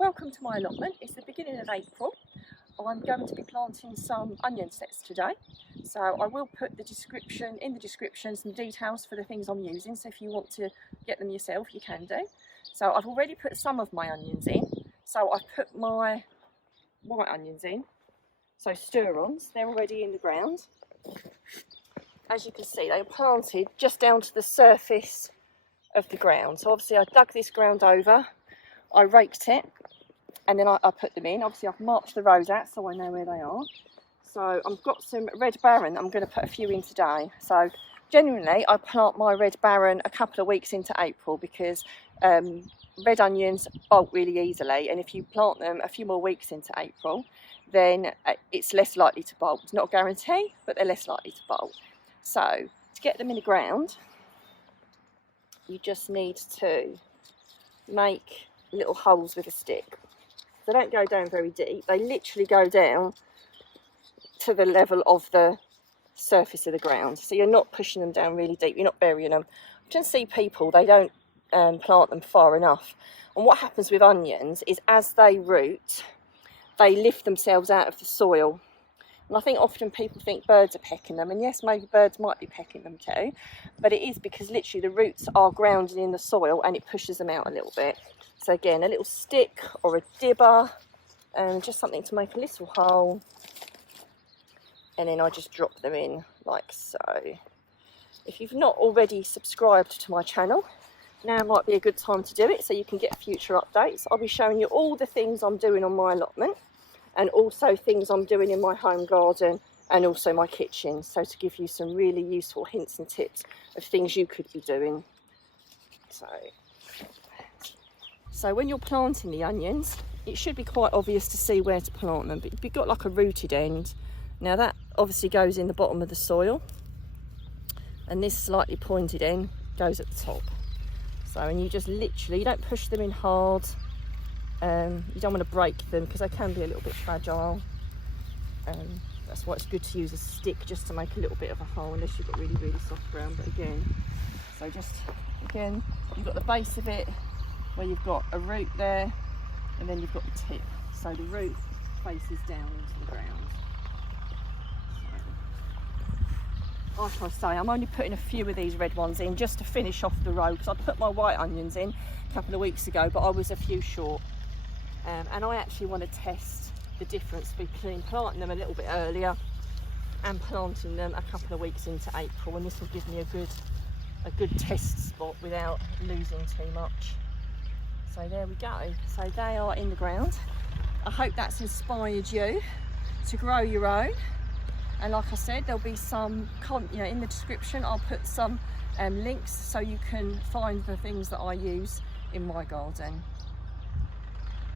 Welcome to my allotment. It's the beginning of April. I'm going to be planting some onion sets today. So I will put in the description some details for the things I'm using. So if you want to get them yourself, you can do. So I've already put some of my onions in. So I've put my white onions in. So stir-ons, they're already in the ground. As you can see, they are planted just down to the surface of the ground. So obviously I dug this ground over, I raked it, and then I put them in. Obviously I've marked the rows out so I know where they are. So I've got some red barron, I'm going to put a few in today. So generally I plant my red barron a couple of weeks into April because red onions bolt really easily, and if you plant them a few more weeks into April, then it's less likely to bolt. It's not a guarantee, but they're less likely to bolt. So to get them in the ground, you just need to make little holes with a stick. They don't go down very deep, they literally go down to the level of the surface of the ground. So you're not pushing them down really deep, you're not burying them. I can see people, they don't plant them far enough. And what happens with onions is as they root, they lift themselves out of the soil. And I think often people think birds are pecking them, and yes, maybe birds might be pecking them too, but it is because literally the roots are grounded in the soil and it pushes them out a little bit. So again, a little stick or a dibber, and just something to make a little hole, and then I just drop them in like so. If you've not already subscribed to my channel, now might be a good time to do it so you can get future updates. I'll be showing you all the things I'm doing on my allotment, and also things I'm doing in my home garden and also my kitchen, so to give you some really useful hints and tips of things you could be doing. So when you're planting the onions, it should be quite obvious to see where to plant them, but if you've got like a rooted end, now that obviously goes in the bottom of the soil, and this slightly pointed end goes at the top. So, and you just literally, you don't push them in hard. You don't want to break them because they can be a little bit fragile. That's why it's good to use a stick just to make a little bit of a hole, unless you've got really, really soft ground. But again, so just again, you've got the base of it where you've got a root there, and then you've got the tip. So the root faces down into the ground. So, like I say, I'm only putting a few of these red ones in just to finish off the row, because I put my white onions in a couple of weeks ago, but I was a few short. And I actually want to test the difference between planting them a little bit earlier and planting them a couple of weeks into April, and this will give me a good test spot without losing too much. So there we go. So they are in the ground. I hope that's inspired you to grow your own. And like I said, there'll be some, in the description, I'll put some links so you can find the things that I use in my garden.